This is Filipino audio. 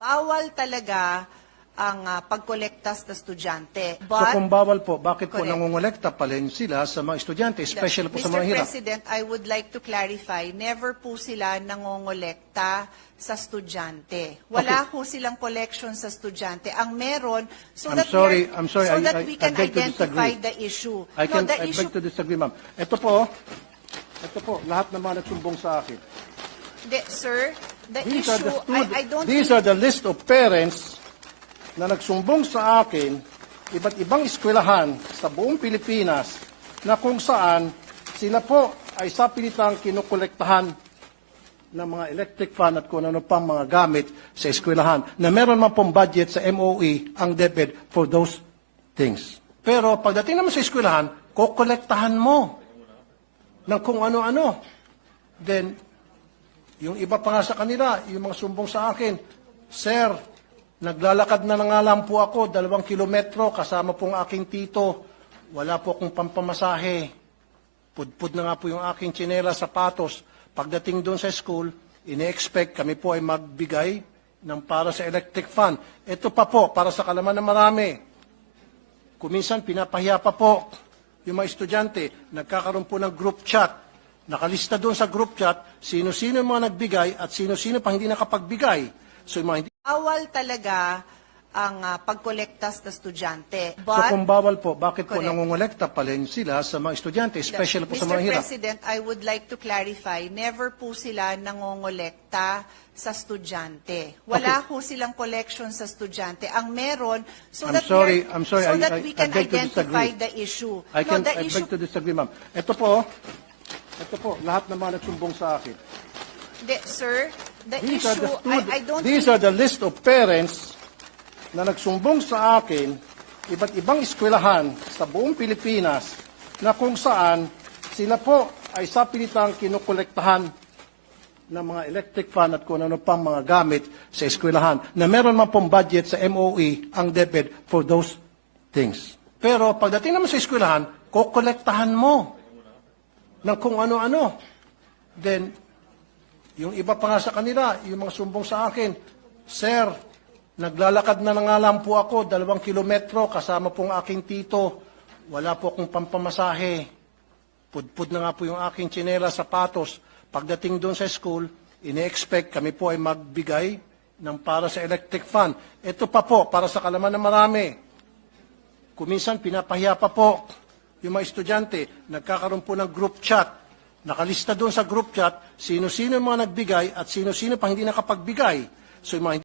Bawal talaga ang pagkolekta sa estudyante. So But, kung bawal po, bakit po Correct. nangongolekta pa rin sila sa mga estudyante, especially po sa Mr. mga hirap? President, I would like to clarify, never po sila nangongolekta sa estudyante. Wala po silang collection sa estudyante. Ang meron, so I'm that sorry, we can I beg to identify disagree. the issue. I the issue, beg to disagree, ma'am. Ito po, lahat naman nagsumbong sa akin. sir, the These issue, are the I don't these are the list of parents na nagsumbong sa akin, iba't ibang eskwelahan sa buong Pilipinas na kung saan sila po ay sa pilitang kinukolektahan ng mga electric fan at kung ano pang mga gamit sa eskwelahan na meron man pong budget sa MOE ang DepEd for those things. Pero pagdating naman sa eskwelahan, kokolektahan mo ng kung ano-ano. Then, yung iba pa nga sa kanila, yung mga sumbong sa akin, Sir, naglalakad na nga lang po ako, 2 kilometro, kasama pong aking tito. Wala po akong pampamasahe. Pudpud na nga po yung aking tsinela, sapatos. Pagdating doon sa school, ine-expect kami po ay magbigay ng para sa electric fan. Ito pa po, para sa kalaman ng marami. Kuminsan, pinapahiya pa po yung mga estudyante. Nagkakaroon po ng group chat. Nakalista doon sa group chat, sino-sino yung mga nagbigay at sino-sino pang hindi nakapagbigay. So, yung mga hindi bawal talaga ang pagkolekta sa estudyante. So But, kung bawal po, bakit po Correct. nangongolekta pa rin sila sa mga estudyante, especially po sa mga Mr. hirap? President, I would like to clarify, never po sila nangongolekta sa estudyante. Wala po silang collection sa estudyante. Ang meron, so I'm that sorry, we I can beg to identify disagree. the issue. I the beg issue, to disagree, ma'am. Ito po, lahat naman nagsumbong sa akin. sir, the These issue, I don't These are the list of parents na nagsumbong sa akin, iba't ibang eskwelahan sa buong Pilipinas na kung saan sila po ay sa pilitang kinukolektahan ng mga electric fan at kung ano pang mga gamit sa eskwelahan na meron man pong budget sa MOE ang DepEd for those things. Pero pagdating naman sa eskwelahan, kokolektahan mo ng kung ano-ano. Then, yung iba pa nga sa kanila, yung mga sumbong sa akin, Sir, naglalakad na nga lang po ako, 2 kilometro, kasama pong aking tito. Wala po akong pampamasahe. Pudpud na nga po yung aking tsinela, sapatos. Pagdating doon sa school, ine-expect kami po ay magbigay ng para sa electric fan. Ito pa po, para sa kalaman ng marami. Kuminsan, pinapahiya pa po yung mga estudyante. Nagkakaroon po ng group chat. Nakalista doon sa group chat, sino-sino yung mga nagbigay at sino-sino pang hindi nakapagbigay. So yung mga